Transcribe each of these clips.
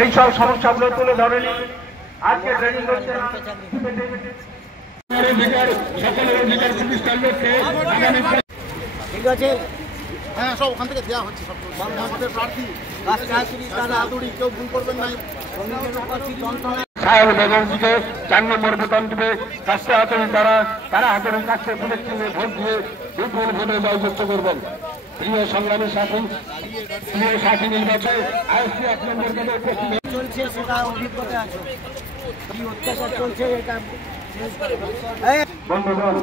এই সব সমস্যাগুলো তুলে ধরেনি আজকে ট্রেনিং করছে। ঠিক আছে, হ্যাঁ, সব ওখান থেকে দেওয়া হচ্ছে। সব আমাদের প্রার্থী কেউ ভুল করবেন না। সাহেব বেগমকে 4 নম্বর বোতাম দিবে। কাজটা হাতের তারা হাতের কাছে ভোট দিয়ে বিপুল ভোটে জয়যুক্ত করবেন। প্রিয় সংগ্রামী সাথী নির্বাচন আইসি 1 নম্বর পদে চলছে, সেটা অভিজ্ঞতা আছে। কি অত্যাচার চলছে এটা বন্ধুগণ,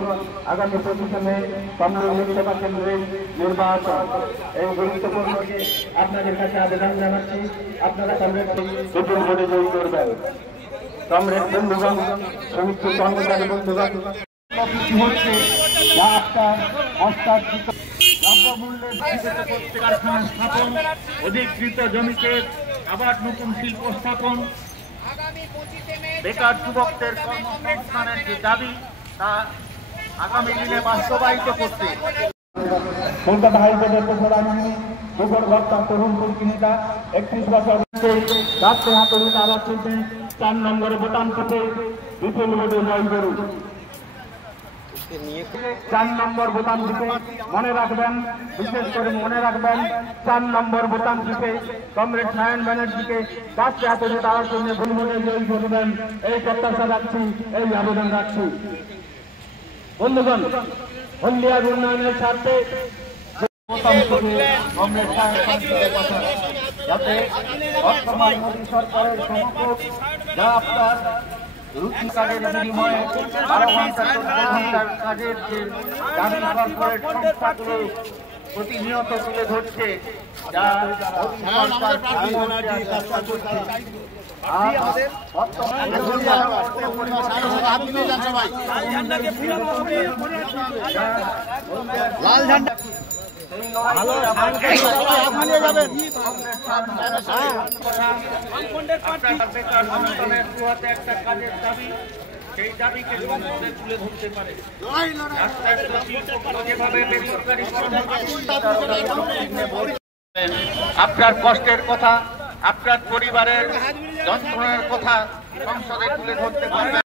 আগামী 25 মে তমলুক লোকসভা কেন্দ্রের নির্বাচন। এই গুরুত্বপূর্ণ আপনাদের কাছে আবেদন জানাচ্ছি, আপনারা কংগ্রেসকে বিপুল ভোটে জয়ী করবেন। কংগ্রেস বন্ধুগণ, সমস্ত কর্মচারী বন্ধুগণ, হচ্ছে দ্রব্যমূল্যের কারখানা স্থাপন, অধিকৃত জমিতে আবার নতুন শিল্প স্থাপন, বেকার যুবকদের কর্মসংস্থানের যে দাবি তা আগামী দিনে বাস্তবায়িত করতে কলকাতা হাইকোর্টের প্রধানমন্ত্রী মুখর বক্তার তরুণ নেতা 31 বছর রাষ্ট্র হাতুড়ি আবার চলতে 4 নম্বর বোতাম টিপে বিপুল ভোটে জয় করুন। 4 নম্বর বোতাম টিপে মনে রাখবেন, বিশেষ করে মনে রাখবেন, 4 নম্বর বোতাম টিপে কমরেড সায়ন ব্যানার্জিকে রাষ্ট্র হাতুড়ি দেওয়ার জন্য ভুল ভোটে জয়ী করবেন। এই প্রত্যাশা রাখছি, এই আবেদন রাখছি। বন্ধুগণ, হলদিয়ার উন্নয়নের স্বার্থে যাতে বর্তমান মোদী সরকারের সমকক্ষ যা আপনার রুটি কাজের বিনিময়ে 12 ঘন্টা 14 ঘন্টার কাজের যে দাবি কর্পোরেট সংস্থাগুলো প্রতিনিয়ত তুলে ধরছে, যা লাল ঝান্ডা ভালো যাবেন। একটা কাজের দাবি, সেই দাবিকে তুলে ধরতে পারে। আপনার কষ্টের কথা, আপনার পরিবারের যন্ত্রণার কথা সংসদে তুলে ধরতে পারবে।